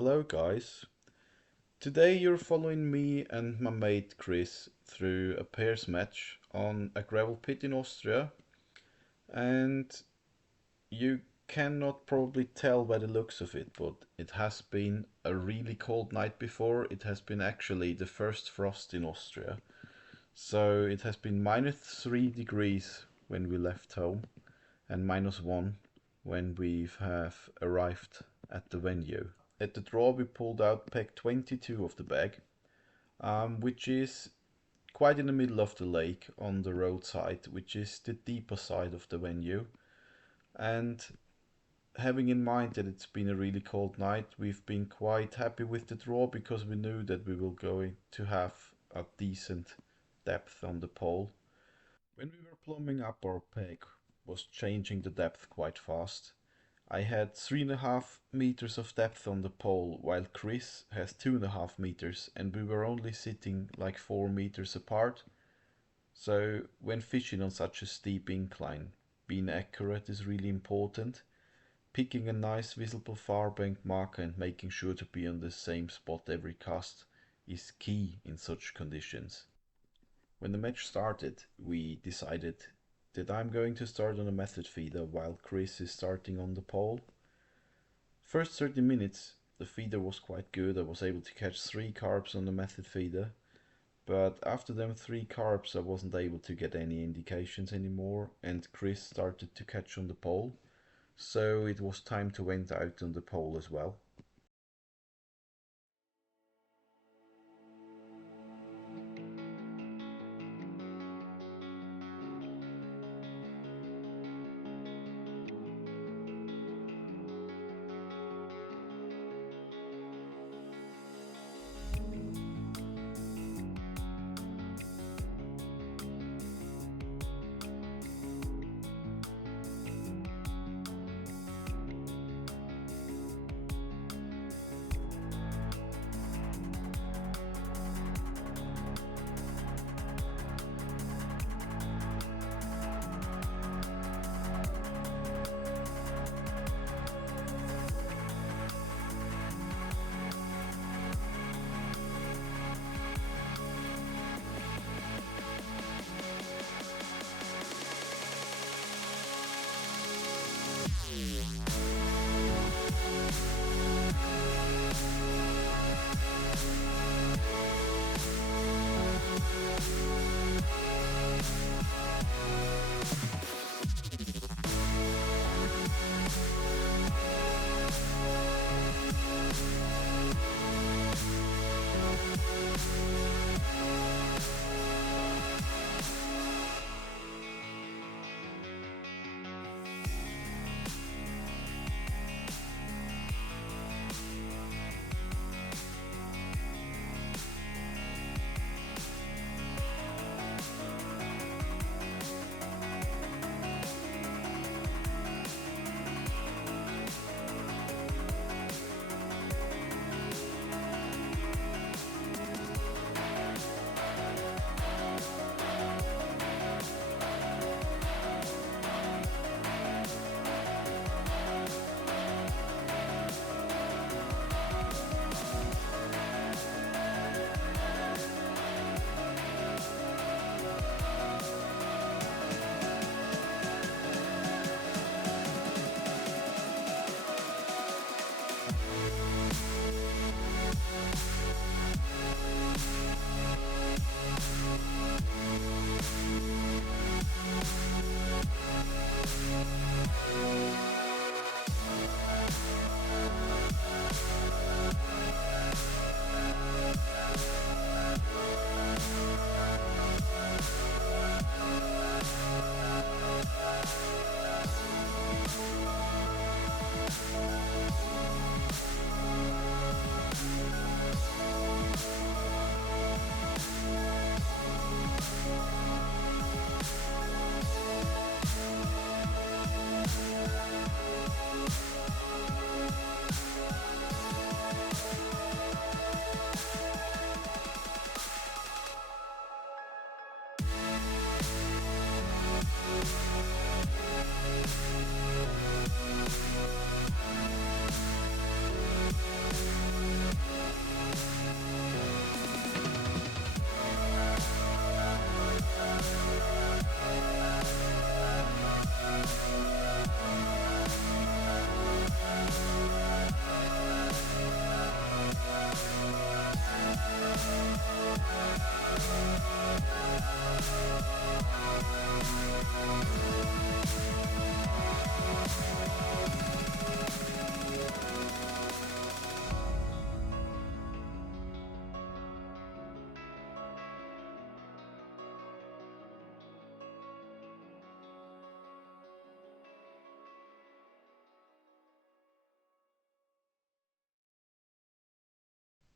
Hello guys. Today you're following me and my mate Chris through a pairs match on a gravel pit in Austria, and you cannot probably tell by the looks of it, but it has been a really cold night before. It has been actually the first frost in Austria. So it has been -3 degrees when we left home and -1 when we have arrived at the venue. At the draw, we pulled out pack 22 of the bag, which is quite in the middle of the lake on the roadside, which is the deeper side of the venue. And having in mind that it's been a really cold night, we've been quite happy with the draw because we knew that we were going to have a decent depth on the pole. When we were plumbing up, our peg was changing the depth quite fast. I had 3.5 meters of depth on the pole, while Chris has 2.5 meters, and we were only sitting like 4 meters apart. So, when fishing on such a steep incline, being accurate is really important. Picking a nice visible far bank marker and making sure to be on the same spot every cast is key in such conditions. When the match started, we decided that I'm going to start on a method feeder while Chris is starting on the pole. First 30 minutes, the feeder was quite good. I was able to catch 3 carps on the method feeder, but after them 3 carps, I wasn't able to get any indications anymore, and Chris started to catch on the pole, so it was time to went out on the pole as well.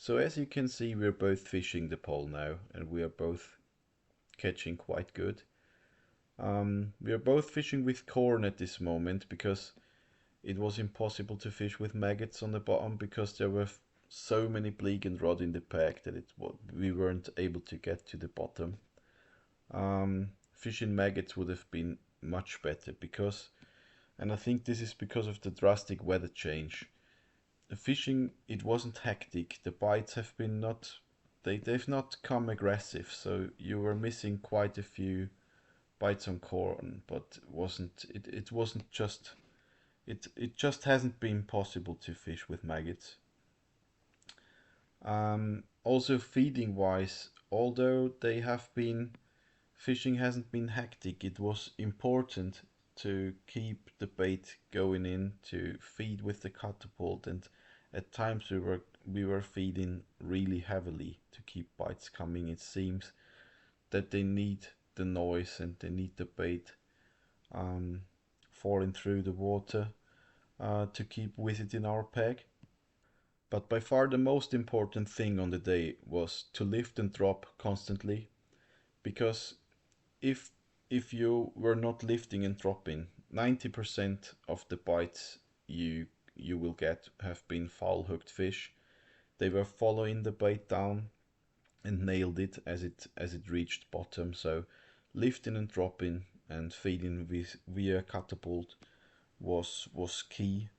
So as you can see, we're both fishing the pole now, and we are both catching quite good. We are both fishing with corn at this moment because it was impossible to fish with maggots on the bottom because there were so many bleak and rod in the pack that we weren't able to get to the bottom. Fishing maggots would have been much better because, and I think this is because of the drastic weather change. The fishing, it wasn't hectic. The bites have been not, they've not come aggressive, so you were missing quite a few bites on corn, but it wasn't just it just hasn't been possible to fish with maggots. Also feeding wise, although they have been fishing hasn't been hectic, it was important to keep the bait going in to feed with the catapult, and at times we were feeding really heavily to keep bites coming. It seems that they need the noise and they need the bait um, falling through the water to keep visiting our peg. But by far the most important thing on the day was to lift and drop constantly, because if if you were not lifting and dropping, 90% of the bites you will get have been foul hooked fish. They were following the bait down and nailed it as it reached bottom. So lifting and dropping and feeding via catapult was key.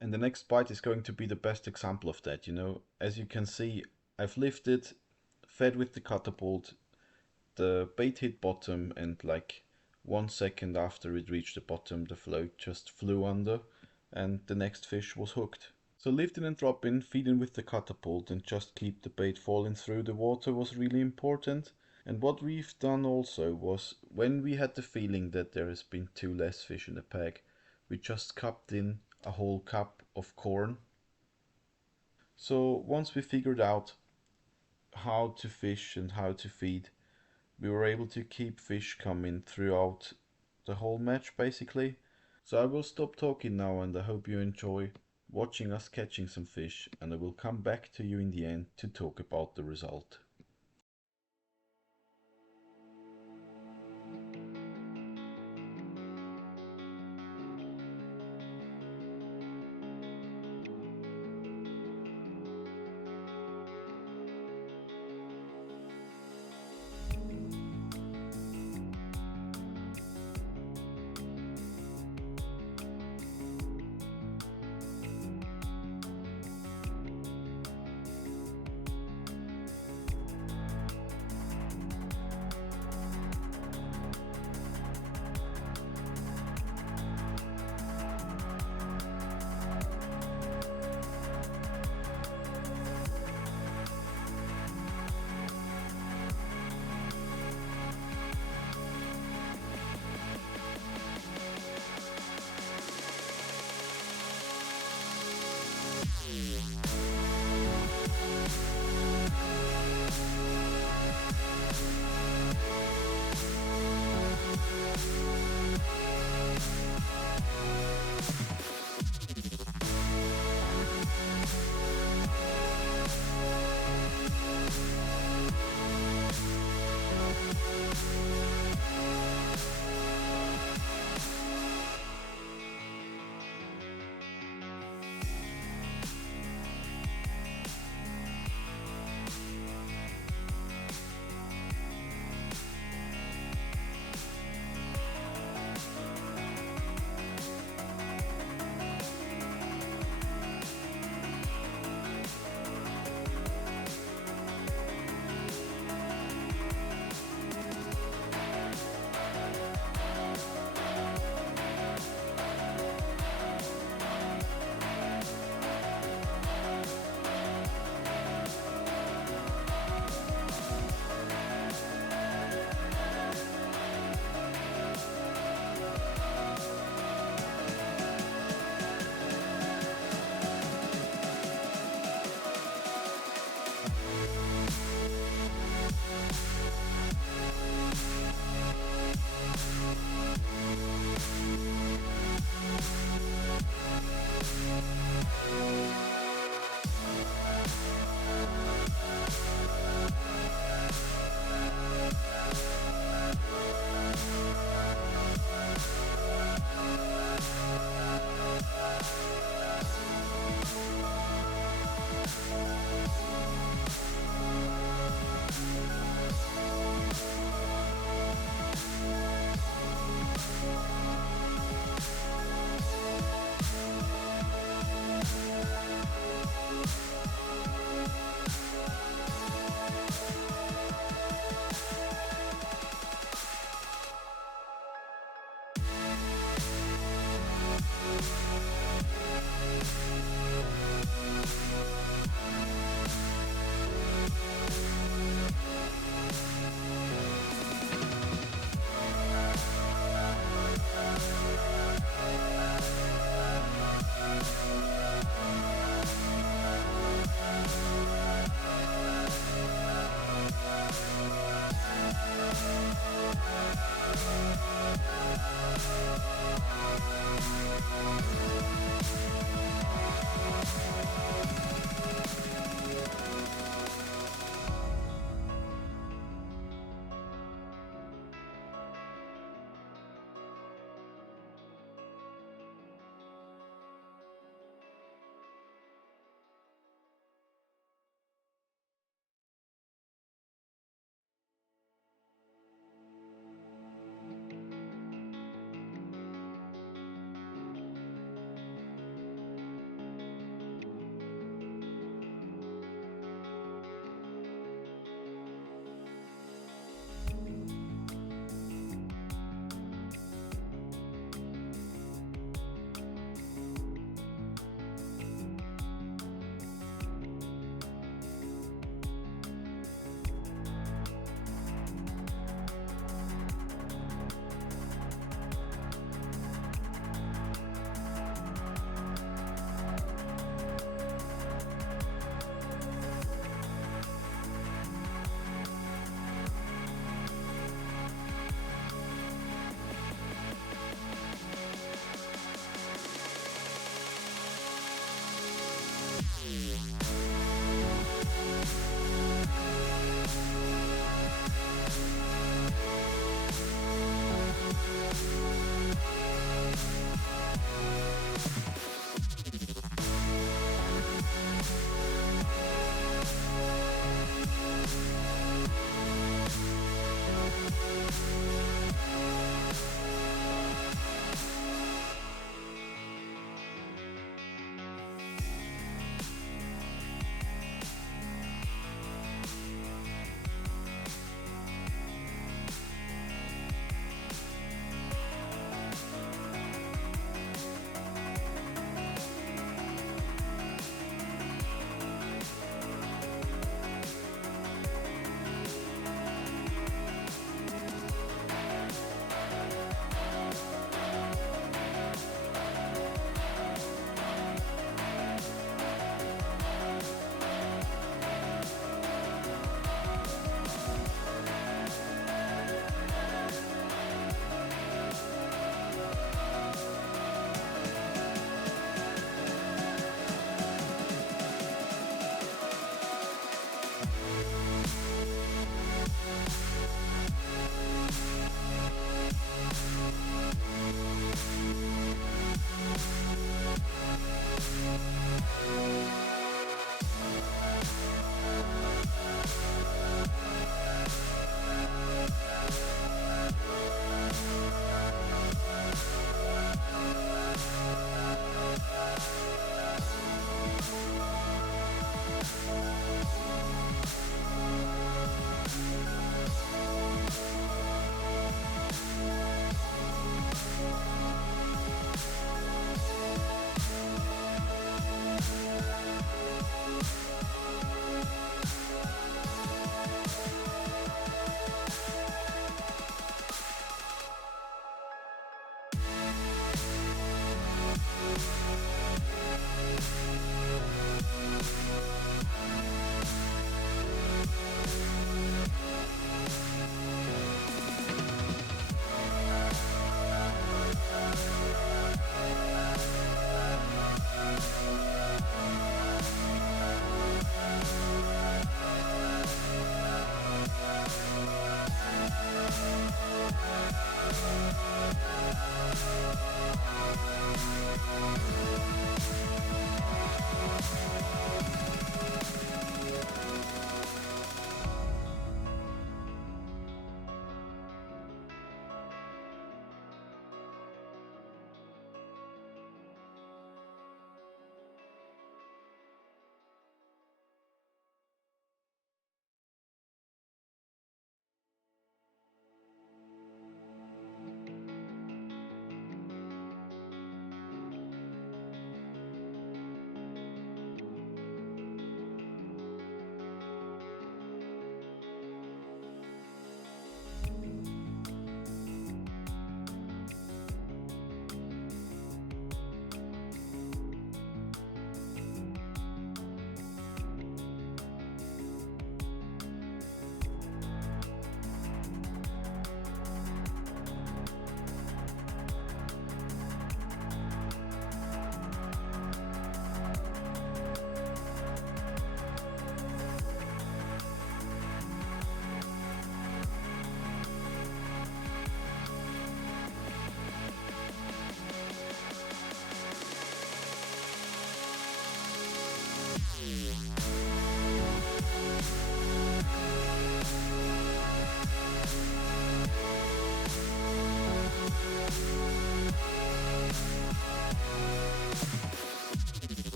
And the next bite is going to be the best example of that. As you can see, I've lifted, fed with the catapult, the bait hit bottom, and like 1 second after it reached the bottom, the float just flew under and the next fish was hooked. So lifting and dropping, feeding with the catapult, and just keep the bait falling through the water was really important. And what we've done also was, when we had the feeling that there has been too less fish in the pack, we just cupped in a whole cup of corn. So once we figured out how to fish and how to feed, we were able to keep fish coming throughout the whole match basically. So I will stop talking now, and I hope you enjoy watching us catching some fish, and I will come back to you in the end to talk about the result.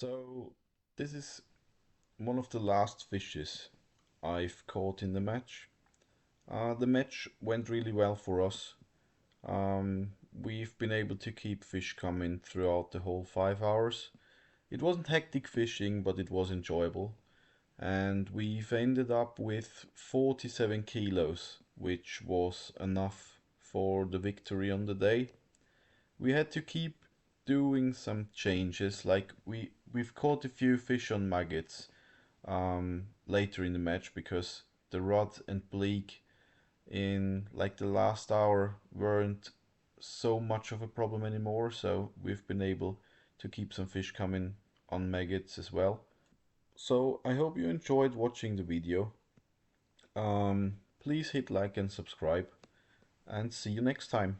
So this is one of the last fishes I've caught in the match. The match went really well for us. We've been able to keep fish coming throughout the whole 5 hours. It wasn't hectic fishing, but it was enjoyable. And we've ended up with 47 kilos, which was enough for the victory on the day. we had to keep doing some changes. Like we've caught a few fish on maggots later in the match because the rod and bleak in like the last hour weren't so much of a problem anymore, so we've been able to keep some fish coming on maggots as well. So I hope you enjoyed watching the video. Please hit like and subscribe, and see you next time.